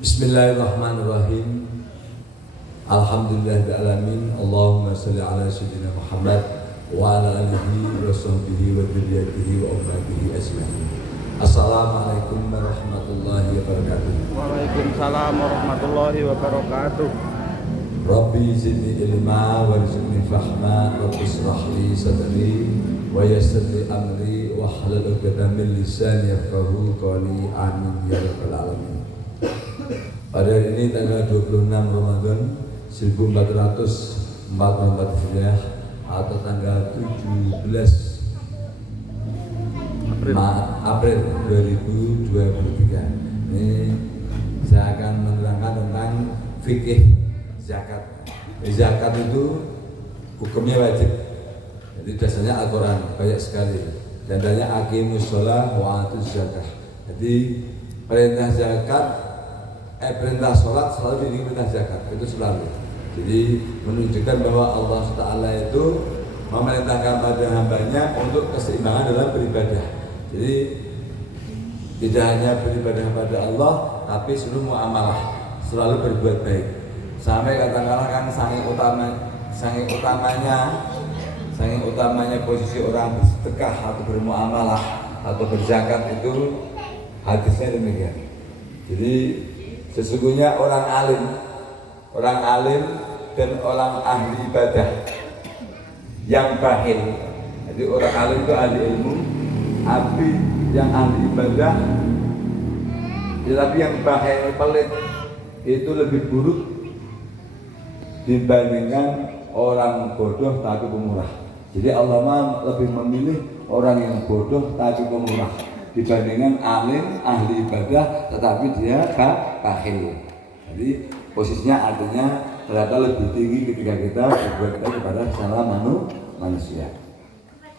Bismillahirrahmanirrahim. Alhamdulillahirrahmanirrahim. Allahumma salli ala sayyidina Muhammad wa ala alihi wa sahbihi wa dzurriyyatihi wa ummatihi ajma'in. Assalamualaikum warahmatullahi wabarakatuh. Waalaikumsalam warahmatullahi wabarakatuh. Rabbi zidni ilma warzuqni fahma, Rabbi ishrah li sadri wa yassir li amri wahlul 'uqdatam min lisani yafqahu qawli. Amin ya rabbal alamin. Pada hari ini tanggal 26 Ramadan 1444 Hijriah atau tanggal 17 April 2023. Ini saya akan menerangkan tentang fikih zakat. Zakat itu hukumnya wajib. Jadi dasarnya Al-Quran banyak sekali. Dan adanya aqimus shalah wa atuz zakah. Jadi perintah zakat perintah sholat selalu diiringi perintah zakat, itu selalu. Jadi menunjukkan bahwa Allah Taala itu memerintahkan pada hambanya untuk keseimbangan dalam beribadah. Jadi tidak hanya beribadah pada Allah, tapi seluruh muamalah selalu berbuat baik. Sampai katakanlah kan saking utamanya posisi orang bersedekah atau bermuamalah atau berzakat itu hadisnya demikian. Jadi sesungguhnya orang alim dan orang ahli ibadah yang bakhil. Jadi orang alim itu ahli ilmu, tapi yang ahli ibadah, tetapi yang bakhil pelit itu lebih buruk dibandingkan orang bodoh tapi pemurah. Jadi Allah lebih memilih orang yang bodoh tapi pemurah dibandingkan alim ahli ibadah tetapi dia bakhil. Jadi posisinya artinya ternyata lebih tinggi ketika kita berbuat baik kepada sesama manusia.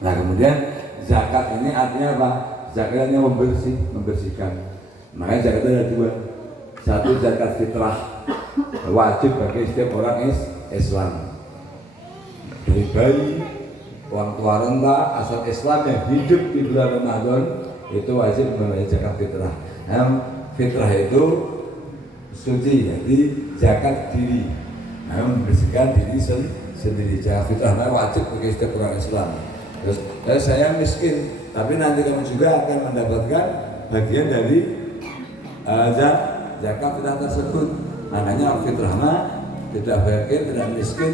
Nah kemudian zakat ini artinya apa? Zakatnya membersihkan. Makanya zakat ada dua. Satu zakat fitrah, wajib bagi setiap orang Islam. Dari bayi, orang tua renta, asal Islam yang hidup di bulan Ramadan itu wajib membayar zakat fitrah. Fitrah itu suci, jadi zakat diri, membersihkan diri sendiri. Zakat fitrah wajib bagi setiap orang Islam. Terus saya miskin, tapi nanti kamu juga akan mendapatkan bagian dari zakat fitrah tersebut. Makanya fitrah tidak bagian, tidak miskin.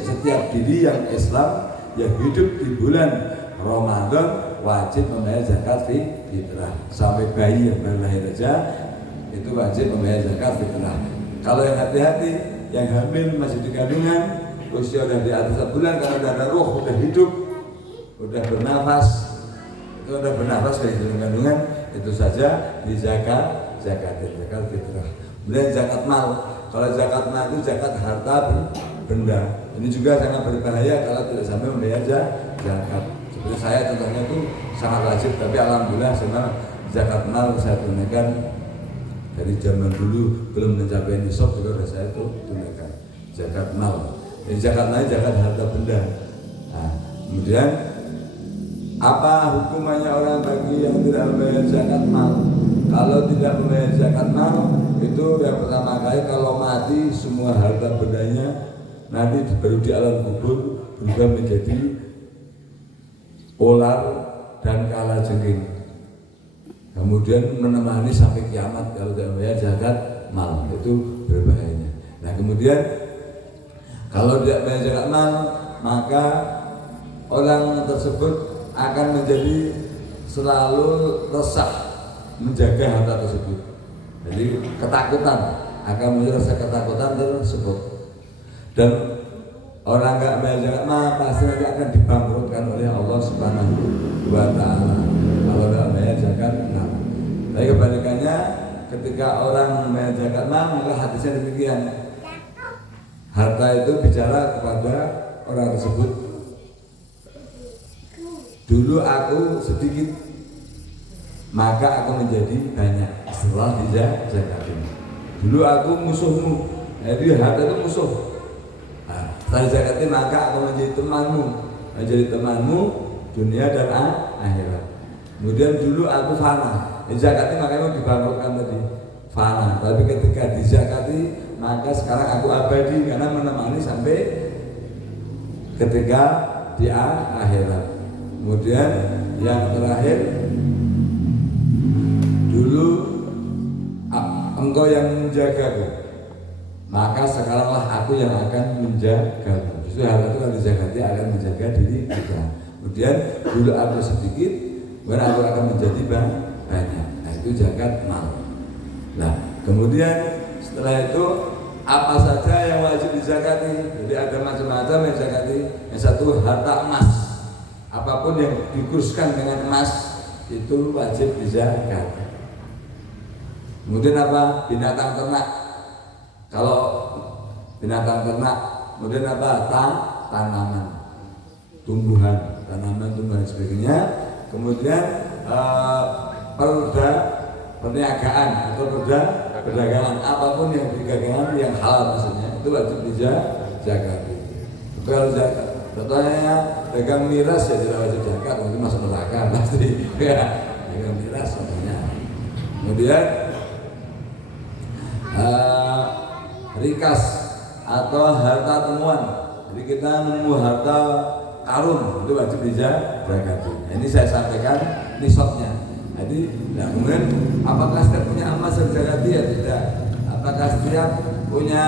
Setiap diri yang Islam yang hidup di bulan Ramadan wajib membayar zakat fitrah. Sampai bayi yang baru lahir saja itu wajib membayar zakat fitrah. Kalau yang hati-hati, yang hamil masih di kandungan, usia udah di atas 1 bulan, karena udah ada ruh, udah hidup, udah bernafas, itu udah bernafas dari kandungan, itu saja di zakat fitrah. Kemudian zakat mal. Kalau zakat mal itu zakat harta benda. Ini juga sangat berbahaya kalau tidak sampai membayar zakat. Seperti saya contohnya itu sangat wajib, tapi alhamdulillah semua zakat mal saya tunaikan dari zaman dulu belum mencapai nisab juga sudah saya tunaikan zakat mal. Ini zakat mal zakat harta benda. Nah, kemudian apa hukumannya orang bagi yang tidak membayar zakat mal? Kalau tidak membayar zakat mal itu yang pertama kali kalau mati semua harta bendanya nanti baru di alam kubur berubah menjadi ular dan kalajengking. Kemudian menemani sampai kiamat kalau tidak membayar zakat mal, itu berbahayanya. Nah kemudian kalau tidak membayar zakat mal, maka orang tersebut akan menjadi selalu resah menjaga harta tersebut. Jadi ketakutan, akan muncul rasa ketakutan tersebut. Dan orang nggak bayar zakat mal pasti nanti akan dibangkrutkan oleh Allah Subhanahu wa Ta'ala kalau nggak bayar zakat mal. Tapi kebalikannya, ketika orang bayar zakat mal, maka hadisnya demikian. Harta itu bicara kepada orang tersebut. Dulu aku sedikit, maka aku menjadi banyak setelah dizakatin. Dulu aku musuhmu, jadi harta itu musuh. Setelah zakatin maka aku menjadi temanmu dunia dan akhirat. Kemudian dulu aku fana, zakatnya makanya dibangkrutkan tadi. fana. Tapi ketika dizakati maka sekarang aku abadi karena menemani sampai ketika di akhirat. Kemudian yang terakhir, dulu engkau yang menjagaku, maka sekaranglah aku yang akan menjagamu. Justru hal itu kalau dizakati akan menjaga diri kita. Kemudian dulu aku sedikit, kemudian aku akan menjadi banyak. Nah itu zakat mal. Nah kemudian setelah itu apa saja yang wajib dizakati? Jadi ada macam-macam yang dizakati. Yang satu harta emas, apapun yang dikurskan dengan emas itu wajib dizakat. Kemudian apa? Binatang ternak. Kalau binatang ternak, kemudian apa? Tanaman, tumbuhan, sebagainya. Kemudian perniagaan atau perdagangan, apapun yang perdagangan yang halal maksudnya itu wajib dizakat. Kalau zakat, contohnya dagang miras ya tidak wajib zakat, mungkin masuk neraka pasti. Ya, dagang miras contohnya. Kemudian rikas atau harta temuan. Jadi kita nemu harta karun itu wajib dizakat. Nah, ini saya sampaikan nisabnya. Jadi, nah kemudian apakah setiap punya emas harus dizakati ya tidak? Apakah setiap punya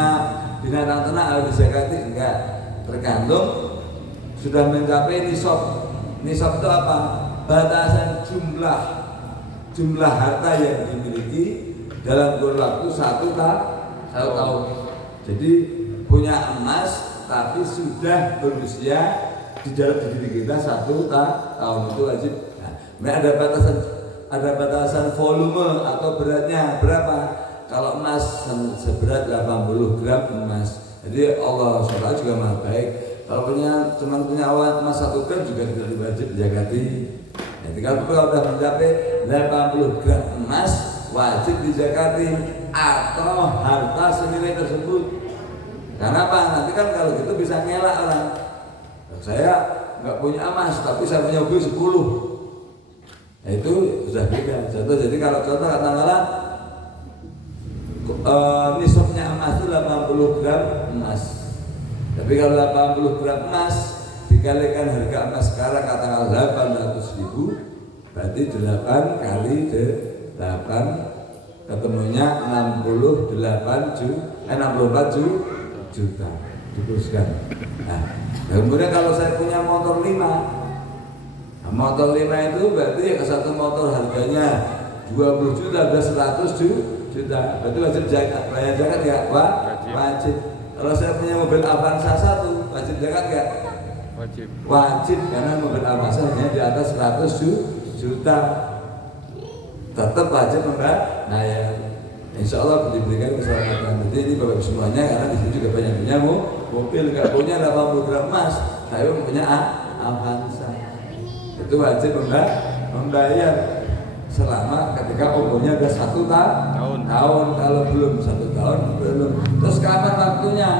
binatang ternak harus dizakati? Enggak. Tergantung sudah mencapai nisab. Nisab itu apa? Batasan jumlah harta yang dimiliki dalam kurun waktu satu tahun. Jadi punya emas tapi sudah berusia di dalam diri kita 1 tahun itu wajib. Nah, ada batasan volume atau beratnya berapa? Kalau emas seberat 80 gram emas. Jadi Allah SWT juga maha baik. Kalau cuma punya emas 1 gram juga tidak wajib dizakati. Jadi kalau sudah mencapai 80 gram emas wajib dizakati atau harta senilai tersebut. Karena apa? Nanti kan kalau gitu bisa ngelak orang. Saya nggak punya emas tapi saya punya mobil 10. Nah, itu sudah beda. Jadi kalau contoh katakanlah nisabnya emas itu 80 gram emas. Tapi kalau 80 gram emas dikalikan harga emas sekarang katakanlah 800.000, berarti 8 kali 8 ketemunya 64 juta dikurskan. Nah, kemudian kalau saya punya motor 5, motor 5 itu berarti satu motor harganya 20 juta, ada 100 juta. Berarti wajib zakat, bayar zakat ya? Wajib. Kalau saya punya mobil Avanza 1, wajib zakat ya? Wajib, karena mobil Avanza hanya di atas 100 juta. Tetap wajib membayar. Insya Allah diberikan keselamatan. Jadi ini bapak semuanya, karena di sini juga banyak punya mobil, nggak punya 80 gram emas, tapi punya Avanza. Itu wajib membayar selama ketika umurnya sudah 1 tahun. Kalau belum 1 tahun belum. Terus kapan waktunya?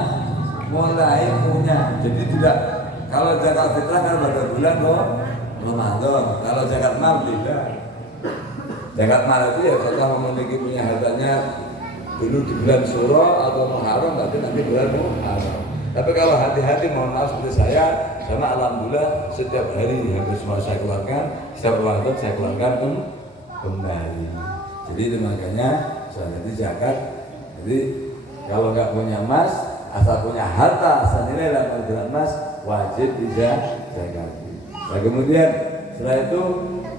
Mulai punya. Jadi tidak, kalau zakat fitrah kan pada bulan Ramadan. Kalau zakat mal tidak. Zakat mal itu ya setelah memiliki punya hartanya dulu di bulan Suro atau Muharram, berarti nanti bulan Muharram. Tapi kalau hati-hati, mohon maaf seperti saya, sama alhamdulillah setiap hari hampir semua saya keluarkan, setiap Ramadan saya keluarkan kembali. Jadi itu makanya saya jadi zakat. Jadi kalau nggak punya emas, asal punya harta senilai 8 gram emas wajib dizakati. Nah kemudian setelah itu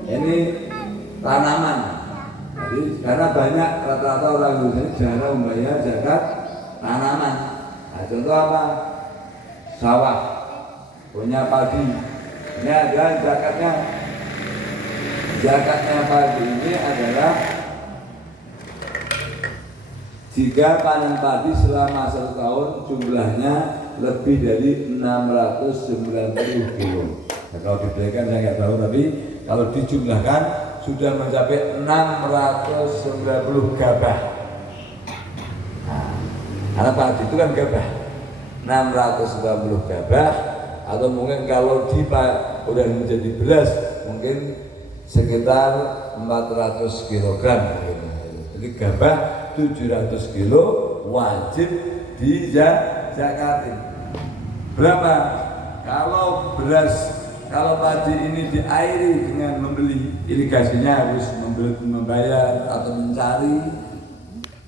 ini tanaman. Jadi karena banyak rata-rata orang Indonesia jarang membayar zakat tanaman. Nah, contoh apa? Sawah, punya padi. Ini ada zakatnya. Zakatnya padi ini adalah jika panen padi selama 1 tahun jumlahnya lebih dari 690 kilo. Nah, kalau diberikan saya nggak tahu, tapi kalau dijumlahkan sudah mencapai 690 gabah. Nah, karena padi itu kan gabah, 690 gabah, atau mungkin kalau udah menjadi beras mungkin sekitar 400 kg. Jadi gabah 700 kilo wajib dizakatin. Berapa? Kalau beras, kalau padi ini diairi dengan membeli irigasinya harus membayar atau mencari.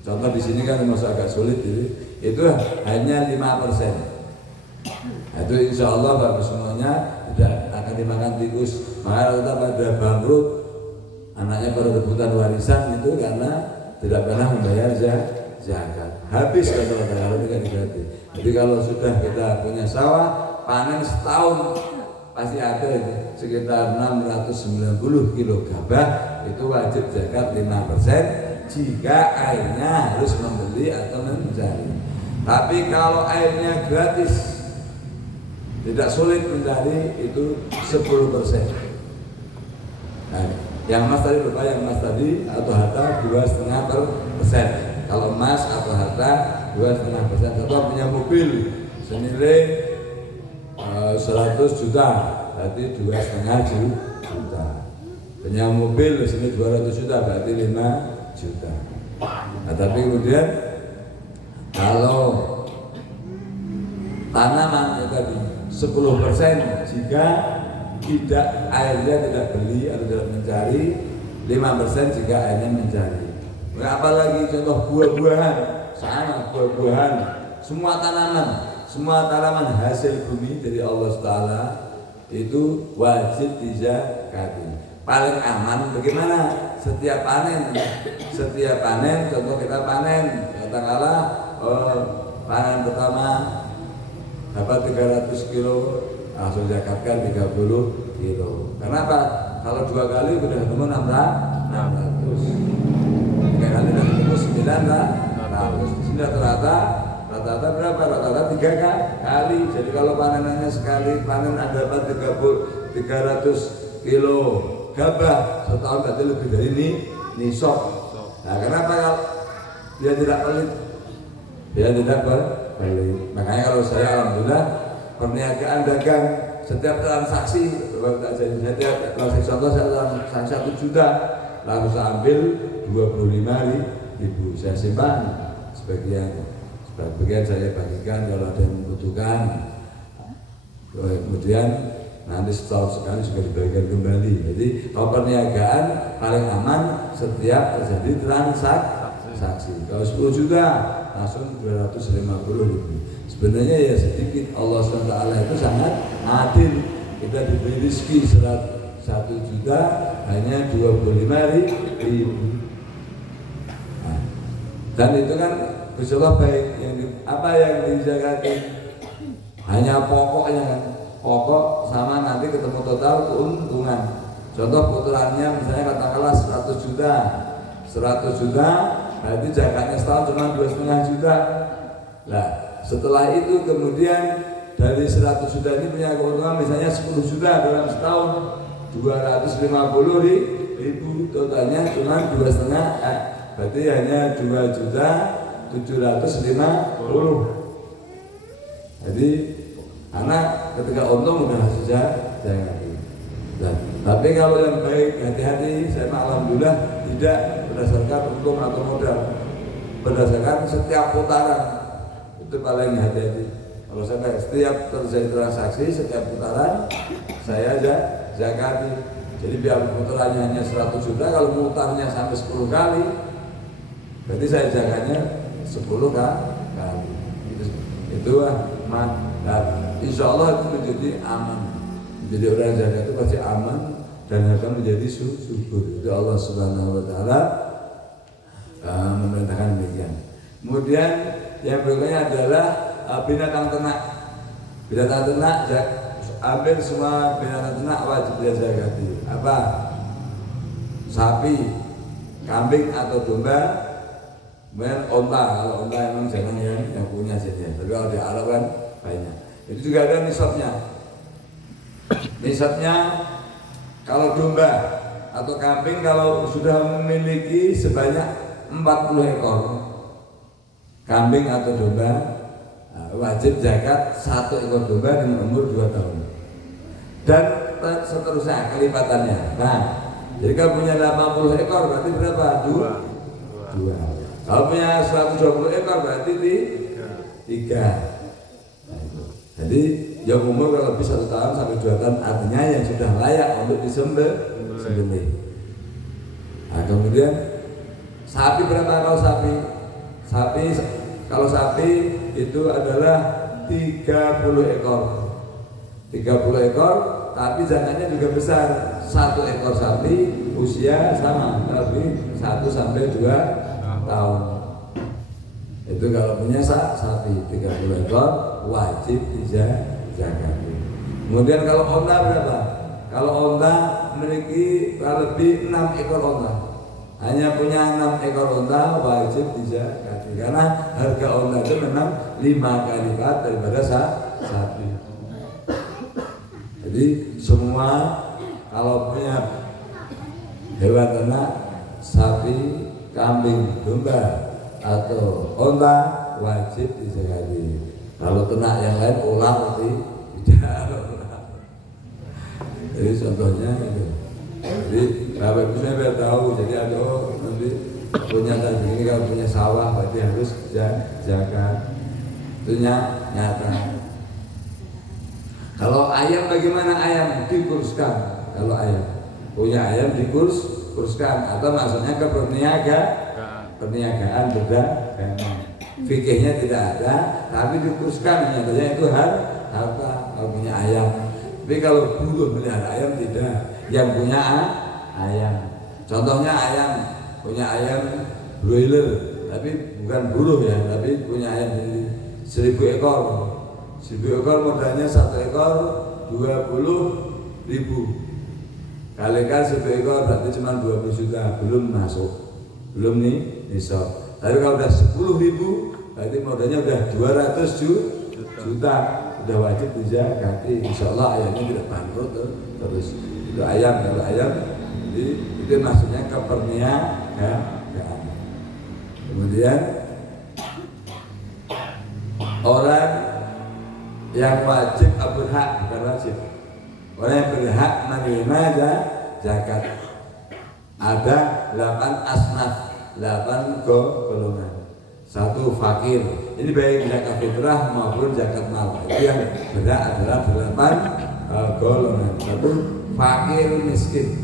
Contoh di sini kan masih agak sulit itu hanya 5%. Itu insya Allah bagus semuanya tidak akan dimakan tikus. Maka tetap ada bangkrut, anaknya pada rebutan warisan itu karena tidak pernah membayar zakat. Habis kalau ini kan diganti. Jadi kalau sudah kita punya sawah, panen setahun pasti ada itu sekitar 690 kilo gabah, itu wajib zakat 5% jika airnya harus membeli atau mencari. Tapi kalau airnya gratis, tidak sulit mencari, itu 10%. Nah, yang emas tadi berapa? Yang emas tadi atau harta 2,5%. Kalau emas atau harta 2,5%. Contoh punya mobil senilai 100 juta, berarti 2,5 juta. Punya mobil senilai 200 juta, berarti 5 juta. Nah, tapi kemudian kalau tanaman itu tadi 10% jika tidak airnya tidak beli atau tidak mencari, 5% jika airnya mencari. Apalagi contoh buah-buahan, sama buah-buahan, semua tanaman hasil bumi dari Allah Taala itu wajib dizakati. Paling aman bagaimana? Setiap panen, contoh kita panen, katakanlah panen pertama dapat 300 kilo, langsung zakatkan 30 kilo. Kenapa? Kalau 2 kali sudah ketemu 600. 3 kali sudah ketemu 900. Sudah rata-rata berapa? Rata-rata 3 kali. Jadi kalau panenannya sekali panen dapat 300 kilo gabah, setahun berarti lebih dari nisab. Nah, kenapa kalau dia tidak pelit? Dia tidak pelit. Makanya kalau saya alhamdulillah perniagaan dagang, setiap transaksi, setiap transaksi contoh saya transaksi 1 juta, lalu saya ambil 25.000, saya simpan sebagian saya bagikan kalau ada yang membutuhkan. Kemudian nanti setahun sekali juga dibagikan kembali. Jadi kalau perniagaan paling aman setiap terjadi transaksi. Kalau 10 juta langsung 250.000. Sebenarnya ya sedikit. Allah SWT itu sangat adil. Kita diberi rezeki 1 juta hanya 25.000. Nah, dan itu kan bersalah baik. Apa yang dizakati? Hanya pokoknya kan. Pokok sama nanti ketemu total keuntungan. Contoh puterannya misalnya katakanlah 100 juta, berarti zakatnya setahun cuma 2,5 juta. Nah, setelah itu kemudian dari 100 juta ini punya keuntungan misalnya 10 juta dalam setahun, 250.000, totalnya cuma 2,5, berarti hanya 2.750.000. Jadi anak ketika untung udah saja jangan. Nah, tapi kalau yang baik hati-hati, saya alhamdulillah tidak berdasarkan untung atau modal, berdasarkan setiap putaran. Itu paling hati-hati. Kalau saya setiap terjadi transaksi, setiap putaran saya aja zakati. Jadi biar putarannya hanya 100 juta, kalau mutarnya sampai 10 kali, berarti saya zakatnya 10 kali. Itu aman. Nah, insya Allah itu menjadi aman. Jadi orang zakat itu pasti aman dan akan menjadi subur. Jadi Allah Subhanahu Wa Taala memerintahkan demikian. Kemudian yang berikutnya adalah binatang ternak. Binatang ternak, hampir semua binatang ternak wajib dizakati. Apa? Sapi, kambing atau domba, kemudian onta. Kalau onta memang jangan yang punya saja. Tapi kalau di Arab kan banyak. Itu juga ada nisabnya. Nisabnya kalau domba atau kambing kalau sudah memiliki sebanyak 40 ekor kambing atau domba, wajib zakat 1 ekor domba dengan umur 2 tahun. Dan seterusnya kelipatannya. Nah, jadi kalau punya 80 ekor berarti berapa? 2. Kalau punya 120 ekor berarti 3. Jadi yang umur kalau lebih 1 tahun sampai 2 tahun artinya yang sudah layak untuk disembelih. Nah, kemudian sapi berapa kalau sapi? Kalau sapi itu adalah 30 ekor. 30 ekor, tapi jangannya juga besar. 1 ekor sapi usia sama, tapi 1 sampai 2 tahun. Itu kalau punya sapi 30 ekor wajib zakati. Kemudian kalau onta berapa? Kalau onta memiliki kurang lebih 6 ekor onta, hanya punya 6 ekor onta wajib zakati, karena harga onta itu memang 5 kali lipat daripada sapi. Jadi semua kalau punya hewan ternak, sapi, kambing, domba atau onta wajib dizakati. Kalau ternak yang lain ular tidak. Jadi contohnya itu. Jadi Bapak Ibu saya biar tahu. Jadi ada nanti punya tadi ini kalau punya sawah berarti harus zakat. Itu nyata. Kalau ayam bagaimana? Ayam dikuruskan. Kalau ayam punya ayam dikuruskan atau maksudnya ke perniagaan berdagang. Fikihnya tidak ada, tapi dikuruskan, nyatanya itu harta kalau punya ayam. Tapi kalau buruh melihara ayam tidak. Yang punya ayam, contohnya ayam, punya ayam broiler, tapi bukan buruh ya, tapi punya ayam 1000 ekor. 1000 ekor modalnya 1 ekor 20.000. Kalikan 1000 ekor berarti cuma 20 juta, belum masuk, belum nisab. Tapi kalau udah 10.000 berarti modalnya udah 200 juta, udah wajib dizakati. Insyaallah ayamnya tidak bangkrut terus. Itu ayam, kalau ayam itu maksudnya ke perniagaan. Kemudian orang yang wajib berhak, bukan wajib, orang yang berhak menerima zakat ada 8 asnaf, 8 golongan. 1 fakir, ini baik zakat fitrah maupun zakat mal. Itu yang berhak adalah 8 golongan. 1 fakir miskin.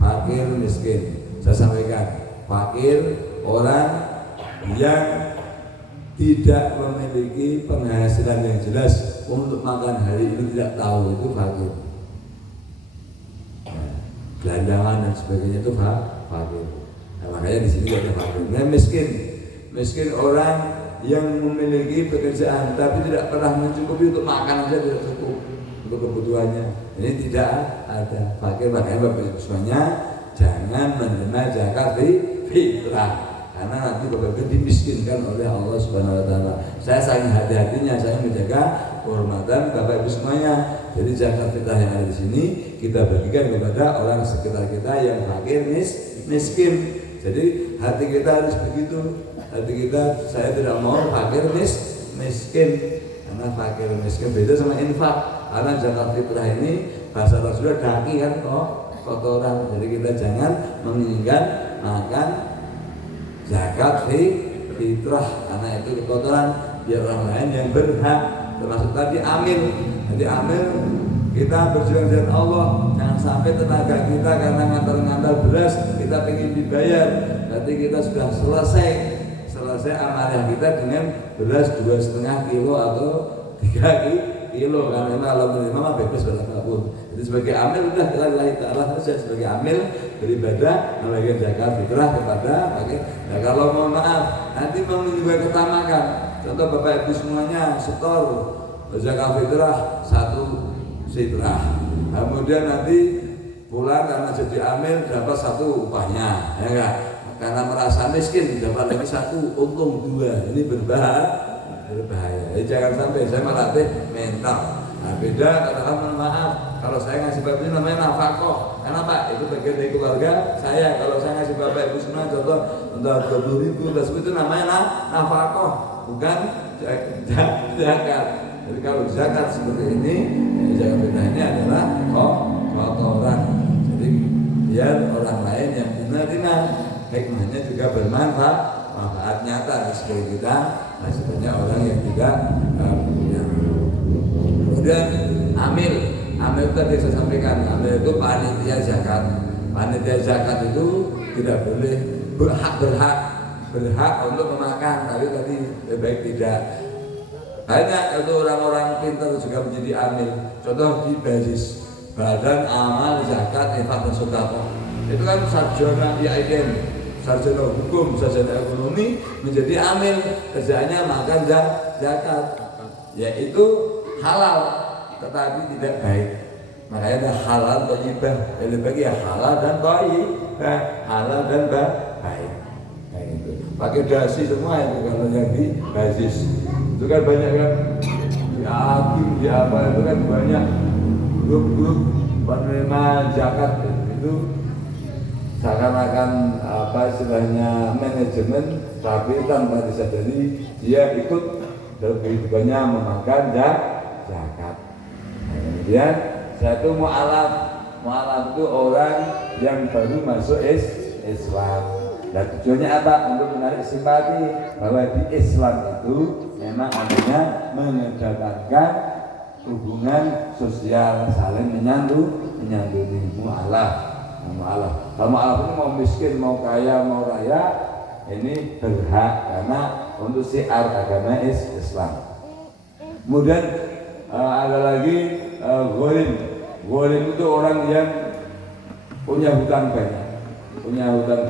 Fakir miskin, saya sampaikan, fakir orang yang tidak memiliki penghasilan yang jelas untuk makan hari ini, tidak tahu, itu fakir. Gelandangan dan sebagainya itu fakir. Nah, makanya di sini ada fakir. Nah, miskin orang yang memiliki pekerjaan tapi tidak pernah mencukupi untuk makan saja, tidak cukup untuk kebutuhannya. Ini tidak ada fakir. Makanya Bapak Ibu semuanya jangan menerima zakat fitrah, karena nanti Bapak Ibu dimiskinkan oleh Allah Subhanahu Wa Taala. Saya sangat hati-hatinya saya menjaga kehormatan Bapak Ibu semuanya. Jadi zakat fitrah yang ada di sini kita bagikan kepada orang sekitar kita yang fakir miskin. Jadi hati kita harus begitu. Hati kita, saya tidak mau fakir miskin, karena fakir miskin beda sama infak. Karena zakat fitrah ini bahasa Rasulullah daki kan kotoran. Jadi kita jangan menginginkan makan zakat fitrah karena itu kotoran, biar orang lain yang berhak, termasuk tadi amil. Jadi amil kita berjuang dengan Allah, jangan sampai tenaga kita karena ngantar-ngantar beras kita ingin dibayar, berarti kita sudah selesai amaliyah kita dengan beras 2,5 kilo atau 3 kilo, karena kalau menerima mah bebas berapapun. Jadi sebagai amil udah kita lillahi ta'ala saja, sebagai amil beribadah membagikan zakat fitrah kepada nah, kalau mohon maaf nanti menunjukkan ketamakan. Contoh Bapak Ibu semuanya setor zakat fitrah 1 fitrah, kemudian nanti pulang karena jadi amil dapat 1 upahnya, ya enggak? Karena merasa miskin dapat lagi 1, untung 2, ini berbahaya. Jadi jangan sampai saya melatih mental. Nah, beda katakan mohon maaf, kalau saya ngasih bapak ini namanya nafkah. Kenapa? Itu bagian dari keluarga saya. Kalau saya ngasih bapak ibu semua contoh untuk 20.000 itu namanya nafkah, bukan zakat. Jadi kalau zakat seperti ini, zakat fitrah ini adalah kotoran. Jadi biar orang lain yang menerima, hikmahnya juga bermanfaat. manfaat nyata di sekitar kita, masih banyak orang yang tidak punya. Kemudian amil tadi saya sampaikan, amil itu panitia zakat. Panitia zakat itu tidak boleh berhak untuk memakan, tapi tadi lebih baik tidak. Banyak itu orang-orang pintar juga menjadi amil. Contoh di BAZIS, Badan Amal Zakat Infak dan Sedekah. Itu kan sarjana IAIN, sarjana hukum, sarjana ekonomi menjadi amil, kerjaannya makan zakat, yaitu halal tetapi tidak baik. Makanya ada halal thayyibah, lebih baik ya halal dan thayyibah, halal dan baik. Kayak gitu. Pakai dasi semua itu kalau yang di BAZIS. Itu kan banyak kan di hakim, di apa itu kan banyak grup-grup penerima zakat itu seakan-akan apa istilahnya manajemen, tapi tanpa disadari dia ikut dalam kehidupannya memakan zakat. Nah, kemudian satu mu'alaf itu orang yang baru masuk Islam. Dan tujuannya apa? Untuk menarik simpati bahwa di Islam itu memang adanya mengedepankan hubungan sosial, saling menyantuni mu'alaf. Kalau mu'alaf ini mau miskin, mau kaya, mau raya, ini berhak karena untuk syiar agama Islam. Kemudian ada lagi gharim itu orang yang punya hutang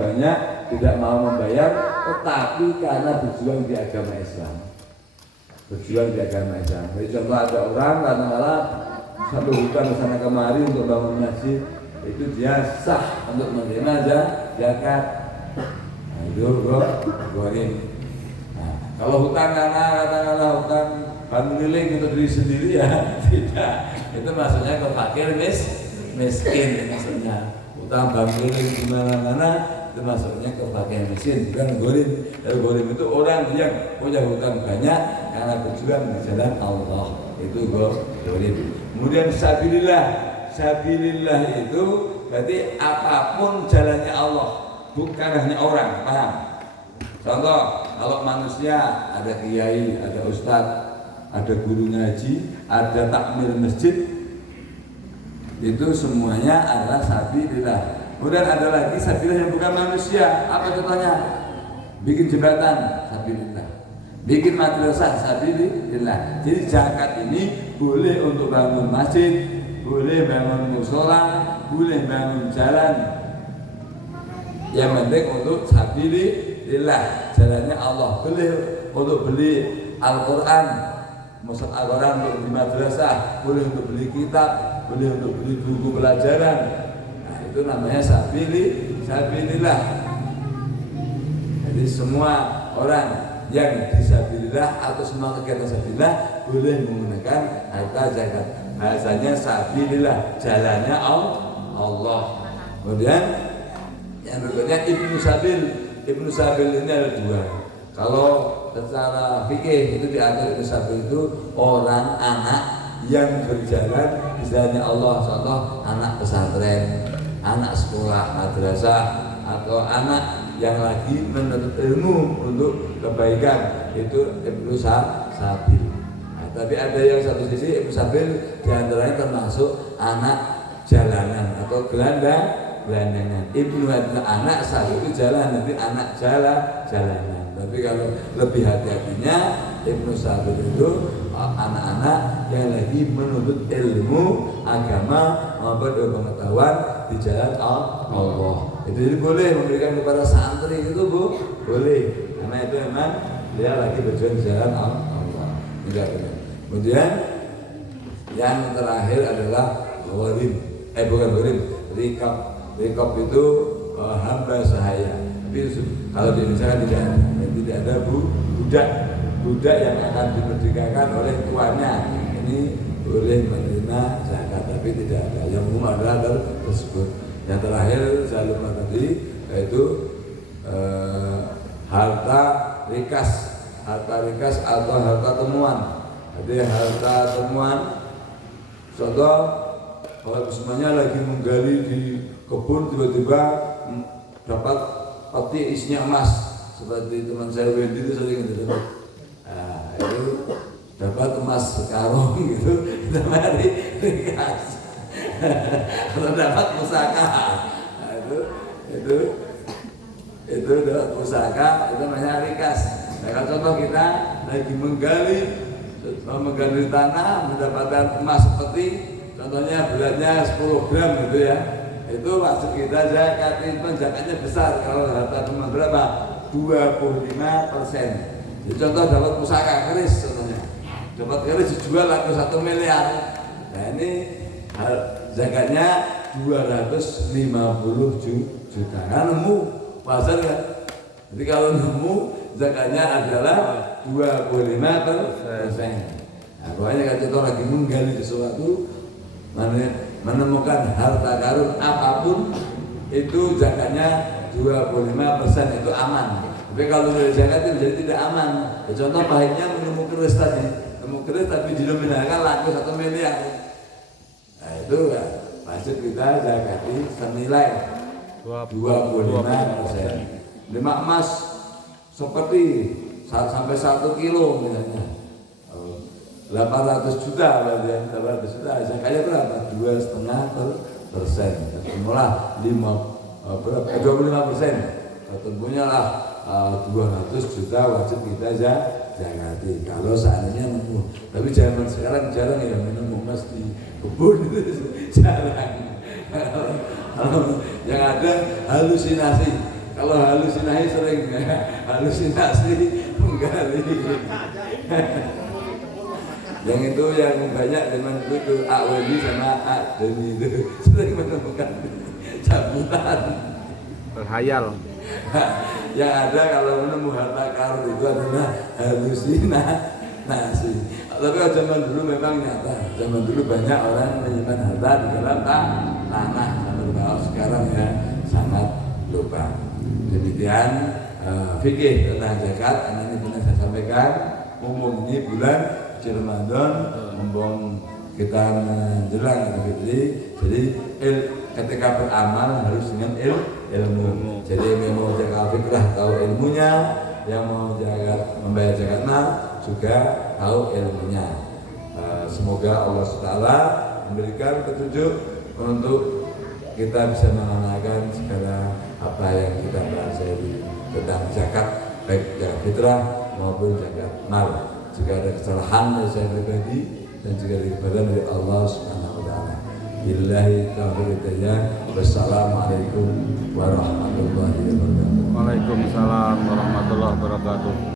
banyak, tidak mau membayar, tetapi karena berjuang di agama Islam. Jadi contoh ada orang karena malah satu hutang sana kemari untuk bangun masjid, itu dia sah untuk menerima zakat. Nah, itu gharim. Nah, kalau hutang karena hutang milik untuk diri sendiri ya tidak. Itu maksudnya ke fakir miskin maksudnya. Hutang milik di mana-mana itu maksudnya ke fakir miskin, bukan gharim. Gharim itu orang yang punya hutang banyak karena berjuang di jalan Allah. Itu gharim. Kemudian Sabilillah itu berarti apapun jalannya Allah, bukan hanya orang, paham? Contoh, kalau manusia ada kiai, ada ustadz, ada guru ngaji, ada takmir masjid, itu semuanya adalah sabilillah. Kemudian ada lagi sabilillah yang bukan manusia, apa contohnya? Bikin jembatan, sabilillah. Bikin madrasah, sabilillah. Jadi zakat ini boleh untuk bangun masjid, boleh bangun musola, boleh bangun jalan. Yang penting untuk sabilillah, jalannya Allah. Boleh untuk beli Al-Quran, musab Al-Quran untuk beli madrasah, boleh untuk beli kitab, boleh untuk beli buku pelajaran. Nah, itu namanya sabilillah. Jadi semua orang yang disabilillah atau semua kegiatan sabilillah boleh menggunakan harta zakat. Bahasanya sabilillah, jalannya Allah. Kemudian yang berikutnya Ibnu Sabil ini ada dua. Kalau secara fikih itu diatur Ibnu Sabil itu orang anak yang berjalan di jalannya Allah. Contoh anak pesantren, anak sekolah madrasah, atau anak yang lagi menuntut ilmu untuk kebaikan, itu Ibnu Sabil. Tapi ada yang satu sisi Ibnu Sabil diantaranya termasuk anak jalanan atau gelandangan. Ibnu anak satu itu jalan, nanti anak jalanan. Tapi kalau lebih hati-hatinya Ibnu Sabil itu anak-anak yang lagi menuntut ilmu agama maupun pengetahuan di jalan Allah. Itu jadi boleh memberikan kepada santri itu boleh, karena itu memang dia lagi berjuang di jalan Allah. Tidak benar. Kemudian yang terakhir adalah Rikab itu hamba sahaya. Tapi kalau di Indonesia tidak ada budak yang akan dimerdekakan oleh tuannya. Ini boleh menerima zakat, tapi tidak ada. Yang umum adalah tersebut. Yang terakhir saya lupa tadi, yaitu harta rikas atau harta temuan. Jadi harta temuan, contoh kalau semuanya lagi menggali di kebun, tiba-tiba dapat peti isinya emas seperti teman saya Wendy itu sering gitu. Nah, itu dapat emas sekarung gitu, namanya rikas. Kalau dapat pusaka, nah, itu dapat pusaka, itu namanya rikas. Nah, kalau contoh kita lagi menggali tanah mendapatkan emas seperti contohnya beratnya 10 gram gitu ya, itu wajib kita zakat. Itu zakatnya besar kalau harta cuma berapa? 25%. Jadi contoh dapat pusaka keris contohnya, dapat keris dijual laku 1 miliar. Nah ini zakatnya 250 juta. Kan nemu pasar kan? Jadi kalau nemu zakatnya adalah 25%. Nah, pokoknya kalau contoh lagi menggali sesuatu, menemukan harta karun apapun, itu zakatnya 25% itu aman. Tapi kalau dari zakat itu jadi tidak aman. Ya, contoh baiknya menemu keris tadi, menemu keris tapi dinominalkan laku 1 miliar. Nah itu ya, wajib kita zakati senilai 25%. 5 emas seperti sampai 1 kilo misalnya 800 juta berarti, 800 juta zakatnya berapa? 2,5%. Semula 25%. Ketentunya lah 200 juta wajib kita zakati. Kalau seandainya nemu, tapi zaman sekarang jarang ya menemu emas di kebun jarang. Kalau yang ada halusinasi. Kalau halusinasi sering halusinasi menggali. Yang itu yang banyak zaman dulu itu Awendi sama Deni itu sering menemukan cabutan Berhayal. Yang ada kalau menemu harta karun itu adalah halusinasi. Tapi zaman dulu memang nyata. Zaman dulu banyak orang menyimpan harta di dalam tanah. Kalau sekarang ya sangat lupa. Demikian fikih tentang zakat. Ini pernah saya sampaikan. Umum ini bulan Ramadan, mumpung kita menjelang Idul Fitri. Jadi ketika beramal harus dengan ilmu. Jadi yang mau zakat fitrah tahu ilmunya, yang mau zakat membayar zakat mal juga tahu ilmunya. Semoga Allah SWT memberikan petunjuk untuk kita bisa mengamalkan segala apa yang kita bahas tentang zakat, baik zakat fitrah maupun zakat mal. Jika ada kesalahan dari saya pribadi dan jika ada kebenaran dari Allah Subhanahu wa taala. Billahi taufiq hidayah. Wassalamualaikum warahmatullahi wabarakatuh. Waalaikumsalam warahmatullahi wabarakatuh.